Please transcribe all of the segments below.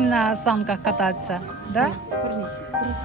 на санках кататься, да? Вернись,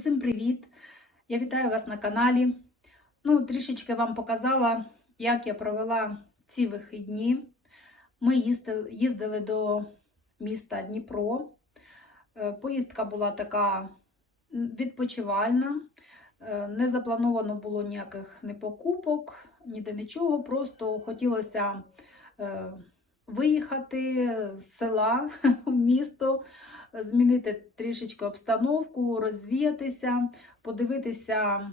Усім привіт! Я вітаю вас на каналі. Ну, трішечки вам показала, як я провела ці вихідні. Ми їздили, їздили до міста Дніпро. Е, Поїздка була така відпочивальна. Е, Не заплановано було ніяких ні покупок, ніде нічого. Просто хотілося е, виїхати з села в місто, змінити трішечки обстановку, розвіятися, подивитися,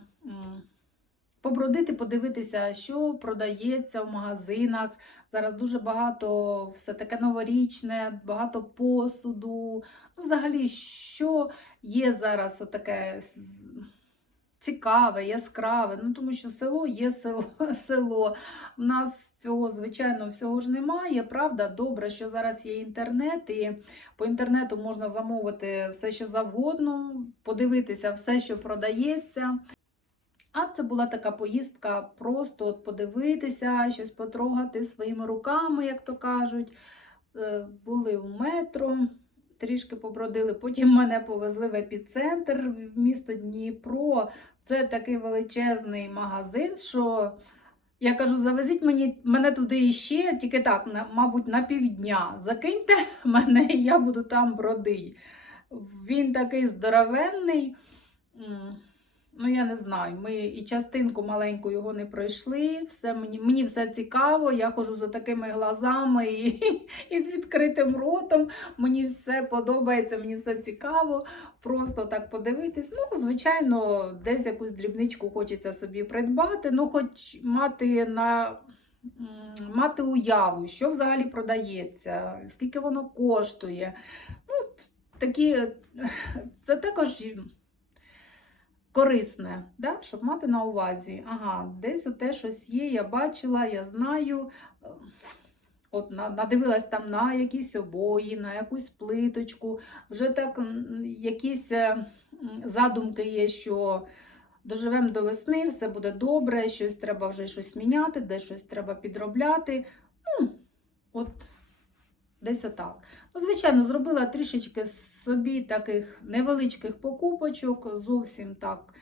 побродити, подивитися, що продається в магазинах. Зараз дуже багато все таке новорічне, багато посуду. Ну, взагалі, що є зараз отаке цікаве, яскраве. Ну, тому що село є село. село. У нас цього, звичайно, всього ж немає. Правда, добре, що зараз є інтернет, і по інтернету можна замовити все, що завгодно, подивитися все, що продається. А це була така поїздка, просто от подивитися, щось потрогати своїми руками, як то кажуть. Е, Були в метро, трішки побродили. Потім мене повезли в епіцентр в місто Дніпро. Це такий величезний магазин, що я кажу, завезіть мені, мене туди іще, тільки так, на, мабуть, на півдня. Закиньте мене, і я буду там бродити. Він такий здоровенний. Ну, я не знаю. Ми і частинку маленьку його не пройшли. Все мені, мені все цікаво. Я ходжу з такими глазами і, і з відкритим ротом. Мені все подобається, мені все цікаво. Просто так подивитись. Ну, звичайно, десь якусь дрібничку хочеться собі придбати, ну, хоч мати на. Мати уяву, що взагалі продається, скільки воно коштує. Ну, такі, це також корисне, да? щоб мати на увазі. Ага, десь оте щось є, я бачила, я знаю. От надивилась там на якісь обої, на якусь плиточку. Вже так якісь е, задумки є, що доживемо до весни, все буде добре, щось треба вже щось міняти, де щось треба підробляти. Ну, От десь отак. Ну, звичайно, зробила трішечки собі таких невеличких покупочок, зовсім так.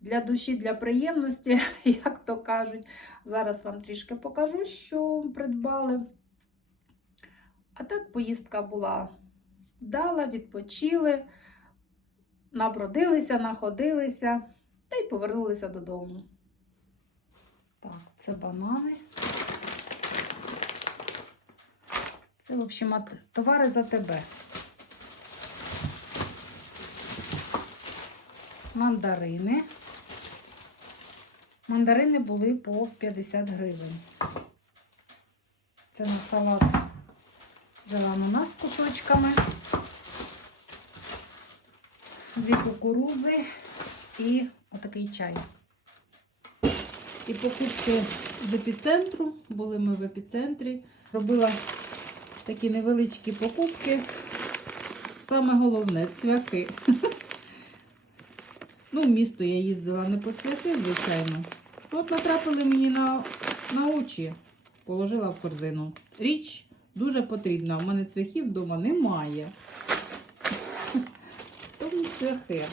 Для душі, для приємності, як то кажуть. Зараз вам трішки покажу, що придбали. А так поїздка була вдала, відпочили, набродилися, находилися та й повернулися додому. Так, це банани. Це, в общем, товари за тебе. Мандарини. Мандарини були по 50 гривень. Це на салат взяла ананас з кусочками. Дві кукурузи і отакий чай. І покупки з епіцентру. Були ми в епіцентрі. Робила такі невеличкі покупки. Саме головне цвяхи. Ну, в місто я їздила не по цвяхи, звичайно. От натрапили мені на, на очі, положила в корзину. Річ дуже потрібна. У мене цвяхів вдома немає. Тому цвяхи.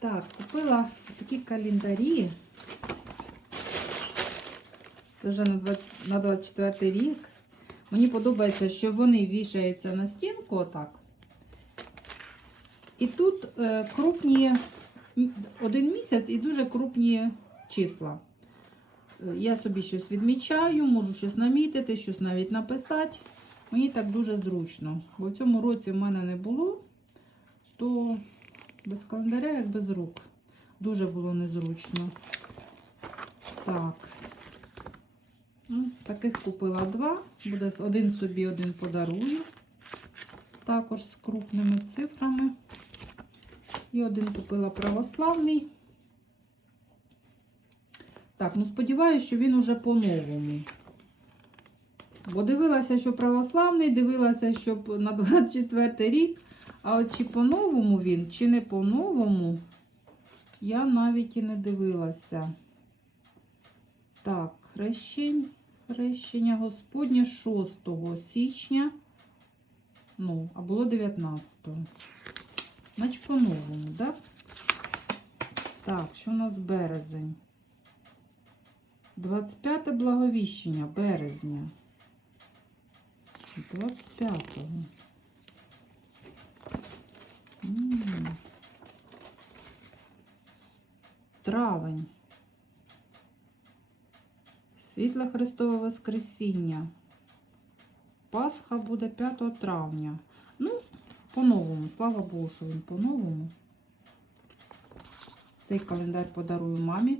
Так, купила такі календарі. Це вже на 24 рік. Мені подобається, що вони вішаються на стінку отак. І тут е, крупні один місяць і дуже крупні числа. Я собі щось відмічаю, можу щось намітити, щось навіть написати. Мені так дуже зручно. Бо в цьому році в мене не було, то без календаря, як без рук. Дуже було незручно. Так. Ну, таких купила два. Буде один собі, один подарую. Також з крупними цифрами. І один купила православний. Так, ну сподіваюся, що він уже по-новому. Бо дивилася, що православний, дивилася, щоб на 24 рік. А от чи по-новому він, чи не по-новому, я навіть і не дивилася. Так, хрещень, хрещення Господнє 6 січня. Ну, а було 19-го. Значить, по-новому, так? Так, що у нас березень? 25 благовіщення березня. 25-го. Травень. Світле Христове Воскресіння. Пасха буде 5 травня. Ну, по-новому. Слава Богу, що він по-новому. Цей календар подарую мамі.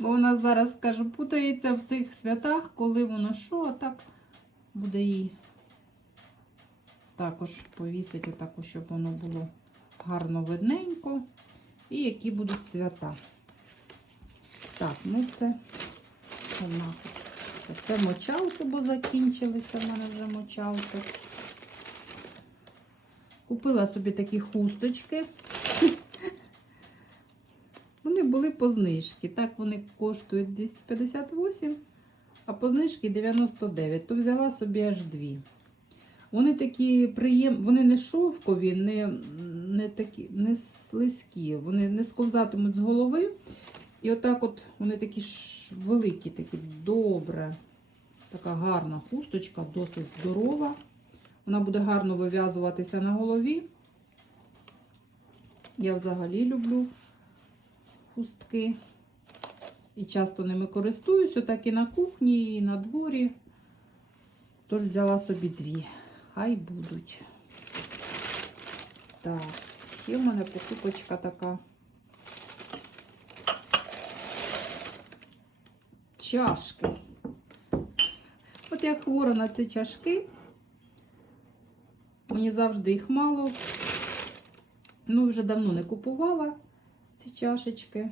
Бо вона зараз, скаже, путається в цих святах, коли воно що, а так буде їй також повісить отаку, щоб воно було гарно видненько. І які будуть свята. Так, ну це. Це мочалки, бо закінчилися в мене вже мочалки. Купила собі такі хусточки. Були по знижці. Так вони коштують 258, а по знижці 99. То взяла собі аж дві. Вони такі приємні, вони не шовкові, не, не, такі, не слизькі, вони не сковзатимуть з голови. І отак от вони такі ж великі, такі добре. Така гарна хусточка, досить здорова. Вона буде гарно вив'язуватися на голові. Я взагалі люблю хустки. І часто ними користуюсь, отак і на кухні, і на дворі. Тож взяла собі дві. Хай будуть. Так, ще в мене покупочка така. Чашки. От я хвора на ці чашки. Мені завжди їх мало. Ну, вже давно не купувала ці чашечки.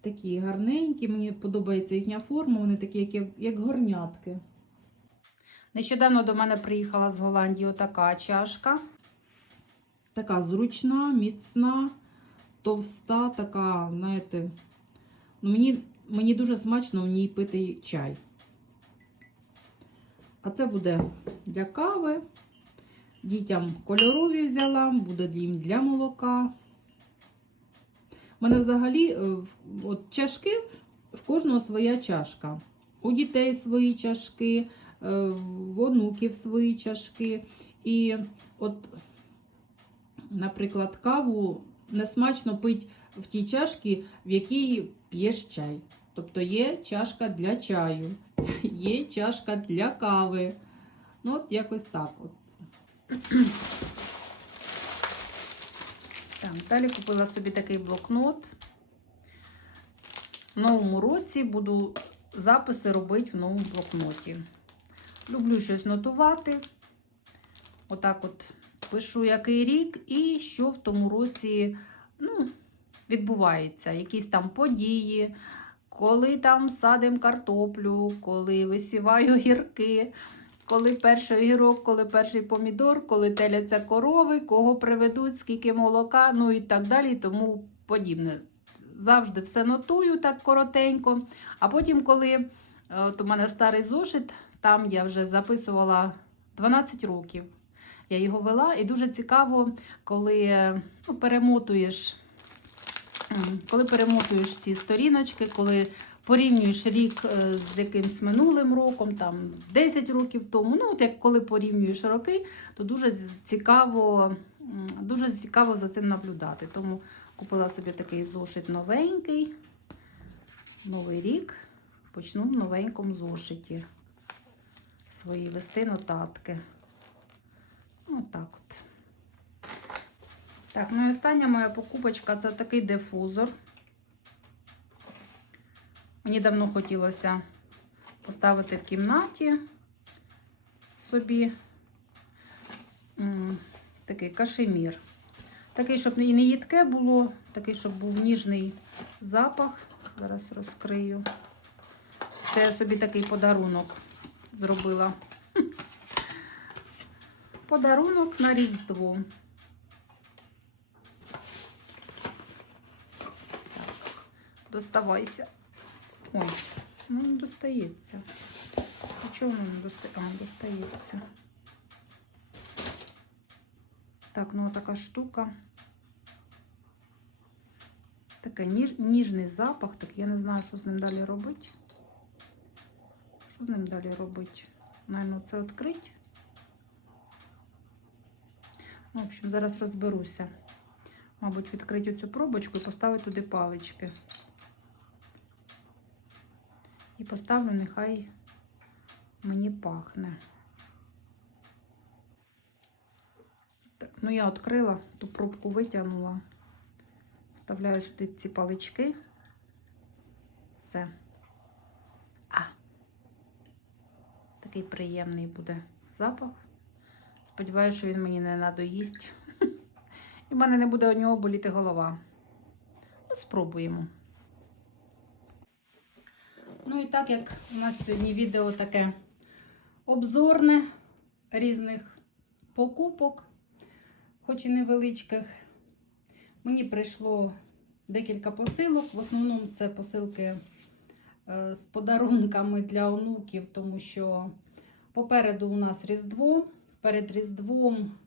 Такі гарненькі, мені подобається їхня форма, вони такі, як, як, як горнятки. Нещодавно до мене приїхала з Голландії отака чашка. Така зручна, міцна, товста, така, знаєте, ну мені мені дуже смачно в ній пити чай. А це буде для кави. Дітям кольорові взяла, буде їм для молока. У мене взагалі е, от чашки в кожного своя чашка. У дітей свої чашки, е, в онуків свої чашки. І от, наприклад, каву не смачно пить в тій чашці, в якій п'єш чай. Тобто є чашка для чаю, є чашка для кави. Ну, от якось так. От. Так, далі купила собі такий блокнот. В новому році буду записи робити в новому блокноті. Люблю щось нотувати. Отак от пишу, який рік і що в тому році ну, відбувається. Якісь там події, коли там садимо картоплю, коли висіваю гірки, коли перший огірок, коли перший помідор, коли теляться корови, кого приведуть, скільки молока, ну і так далі, тому подібне. Завжди все нотую так коротенько. А потім, коли е, от у мене старий зошит, там я вже записувала 12 років. Я його вела, і дуже цікаво, коли е, ну, перемотуєш, коли перемотуєш ці сторіночки, коли порівнюєш рік е, з якимсь минулим роком, там 10 років тому. Ну, от як коли порівнюєш роки, то дуже цікаво, дуже цікаво за цим наблюдати. Тому купила собі такий зошит новенький. Новий рік. Почну в новенькому зошиті свої вести нотатки. Отак от. Так, ну і остання моя покупочка це такий дифузор. Мені давно хотілося поставити в кімнаті собі такий кашемір. Такий, щоб і не їдке було, такий, щоб був ніжний запах. Зараз розкрию. Це я собі такий подарунок зробила. Подарунок на Різдво. Доставайся. Ой, ну не достається. А чого воно не достається? А, достається. Так, ну така штука. Такий ніж, ніжний запах, так я не знаю, що з ним далі робити. Що з ним далі робити? Наверно, це відкрити. В общем, зараз розберуся. Мабуть, відкрити цю пробочку і поставити туди палички. І поставлю, нехай мені пахне. Так, ну я відкрила, ту пробку витягнула. Вставляю сюди ці палички. Все. А, такий приємний буде запах. Сподіваюся, що він мені не надоїсть. І в мене не буде у нього боліти голова. Ну, спробуємо. Ну і так як у нас сьогодні відео таке обзорне різних покупок, хоч і невеличких, мені прийшло декілька посилок. В основному це посилки е, з подарунками для онуків, тому що попереду у нас Різдво, перед Різдвом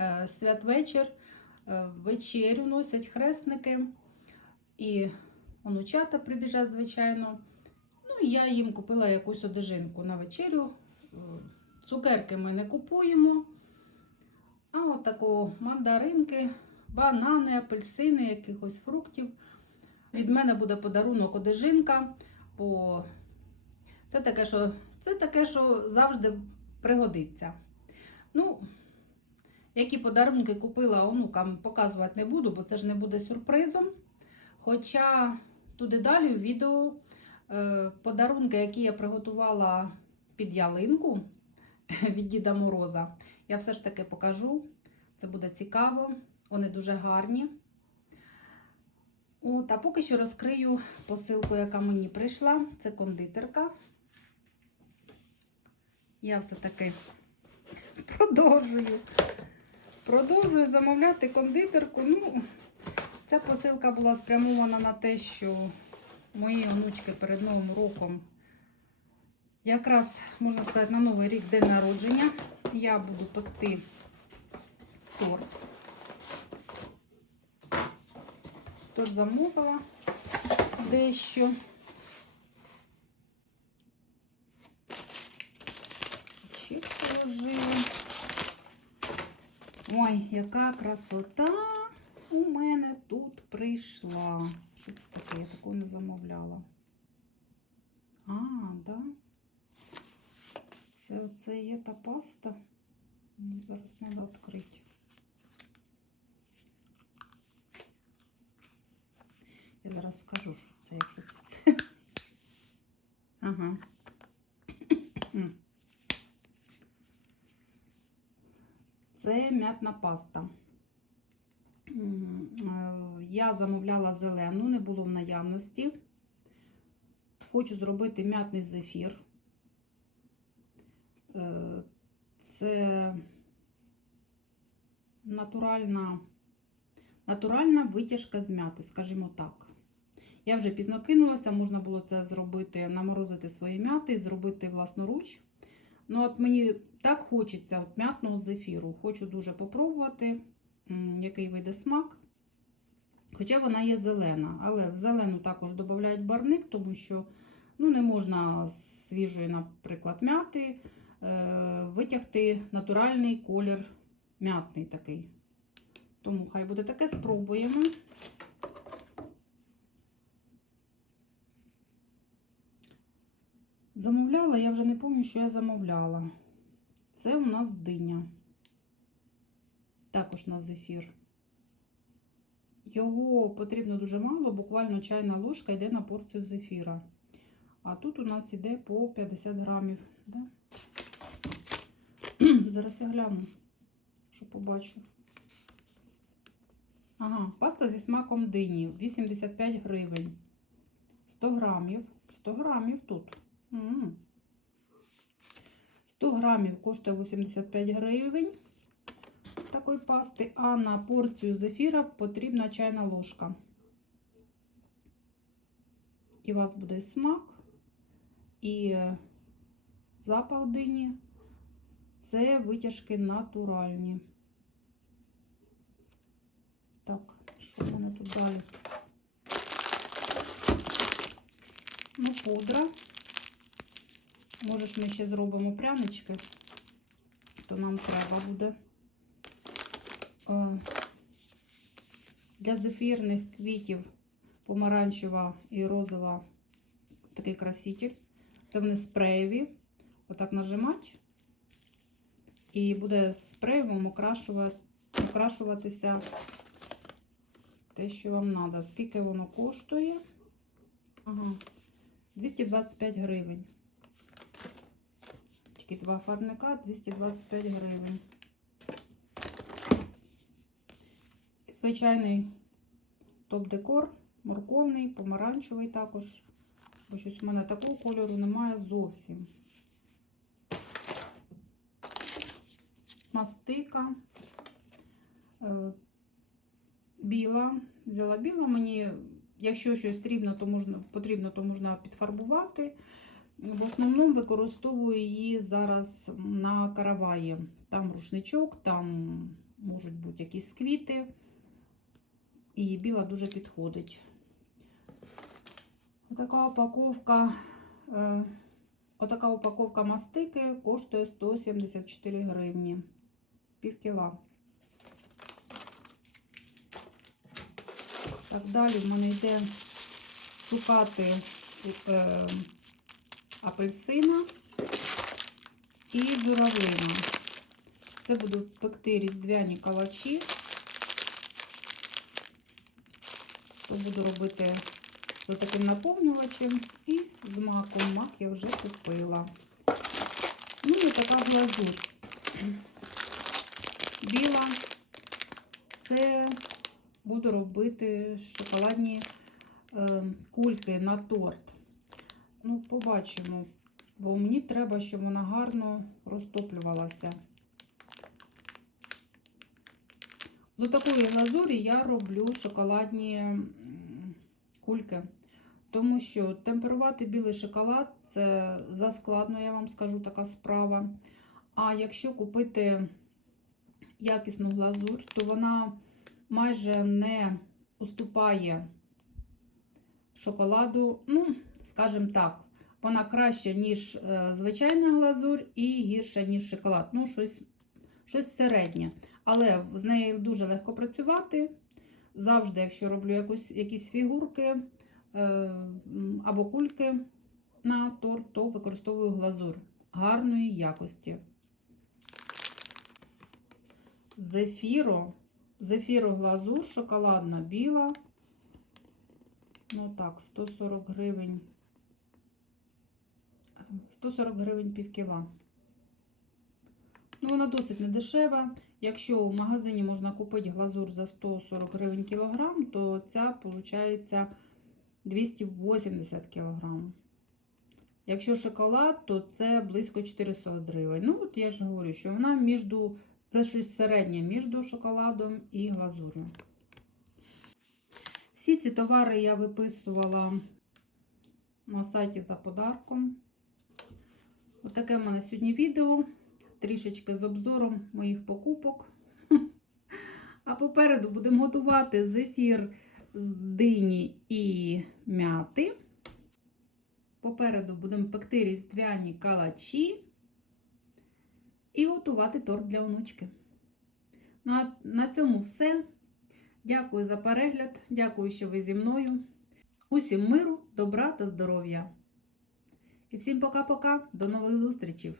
е, святвечір, е, вечерю носять хресники. І онучата прибіжать, звичайно. І я їм купила якусь одежинку на вечерю. Е, Цукерки ми не купуємо. А от тако мандаринки, банани, апельсини, якихось фруктів. Від мене буде подарунок одежинка, бо це таке, що, це таке, що завжди пригодиться. Ну, які подарунки купила онукам, показувати не буду, бо це ж не буде сюрпризом. Хоча туди далі у відео подарунки, які я приготувала під ялинку від Діда Мороза, я все ж таки покажу. Це буде цікаво, вони дуже гарні. От, а поки що розкрию посилку, яка мені прийшла. Це кондитерка. Я все-таки продовжую. Продовжую замовляти кондитерку. Ну, ця посилка була спрямована на те, що моєї онучки перед Новим роком. Якраз, можна сказати, на Новий рік день народження. Я буду пекти торт. Торт замовила дещо. Чик положила. Ой, яка красота тут прийшла. Що це таке? Я такого не замовляла. А, да? Це оце є та паста. Зараз треба відкрити. Я зараз скажу, що це, якщо це це. Ага. Це м'ятна паста. Е, Я замовляла зелену, не було в наявності. Хочу зробити м'ятний зефір. Е, Це натуральна, натуральна витяжка з м'яти, скажімо так. Я вже пізно кинулася, можна було це зробити, наморозити свої м'яти, зробити власноруч. Ну, от мені так хочеться от м'ятного зефіру. Хочу дуже попробувати, який вийде смак. Хоча вона є зелена, але в зелену також додають барник, тому що ну, не можна свіжої, наприклад, м'яти е, витягти натуральний колір м'ятний такий. Тому хай буде таке, спробуємо. Замовляла, я вже не пам'ятаю, що я замовляла. Це у нас диня. Також на зефір. Його потрібно дуже мало, буквально чайна ложка йде на порцію зефіра. А тут у нас йде по 50 грамів. Да? Зараз я гляну, що побачу. Ага, паста зі смаком дині 85 гривень. 100 грамів. 100 грамів тут. 100 грамів коштує 85 гривень такої пасти, а на порцію зефіра потрібна чайна ложка. І у вас буде смак і запах дині. Це витяжки натуральні. Так, що в мене тут далі? Ну, пудра. Може ж ми ще зробимо прянички, то нам треба буде. Е, Для зефірних квітів помаранчева і розова такий краситель. Це вони спреєві. Отак нажимати. І буде спреєм окрашувати, окрашуватися те, що вам треба. Скільки воно коштує? Ага, 225 гривень. Тільки два фарника 225 гривень. І Звичайний топ-декор, морковний, помаранчевий також. Бо щось у мене такого кольору немає зовсім. Мастика. Е, Біла. Взяла біла. Мені, якщо щось потрібно, то можна, потрібно, то можна підфарбувати. В основному використовую її зараз на караваї. Там рушничок, там можуть бути якісь квіти. І біла дуже підходить. Отака упаковка, е, отака упаковка мастики коштує 174 гривні. Пів кіла. Так, далі в мене йде цукати е, апельсина і журавлина. Це буду пекти різдвяні калачі. То буду робити з таким наповнювачем і з маком. Мак я вже купила. Ну і така глазурь. Біла. Це буду робити шоколадні е, кульки на торт. Ну, побачимо, бо мені треба, щоб вона гарно розтоплювалася. З такої глазурі я роблю шоколадні кульки. Тому що темперувати білий шоколад це заскладно, я вам скажу така справа. А якщо купити якісну глазурь, то вона майже не уступає шоколаду, ну, скажімо так, вона краща, ніж е, звичайна глазурь, і гірша, ніж шоколад. Ну, щось, щось середнє. Але з нею дуже легко працювати. Завжди, якщо роблю якусь, якісь фігурки е, або кульки на торт, то використовую глазур гарної якості. Зефіро. Зефіро глазур, шоколадна біла. Ну так, 140 гривень. 140 гривень пів кіла. Ну, вона досить недешева. Якщо в магазині можна купити глазур за 140 гривень кілограм, то ця виходить 280 кілограм. Якщо шоколад, то це близько 400 гривень. Ну, от я ж говорю, що вона між, це щось середнє між шоколадом і глазур'ю. Всі ці товари я виписувала на сайті за подарком. Отаке в мене сьогодні відео. Трішечки з обзором моїх покупок. А попереду будемо готувати зефір з дині і м'яти. Попереду будемо пекти різдвяні калачі і готувати торт для онучки. На, на цьому все. Дякую за перегляд. Дякую, що ви зі мною. Усім миру, добра та здоров'я. І всім пока-пока. До нових зустрічей!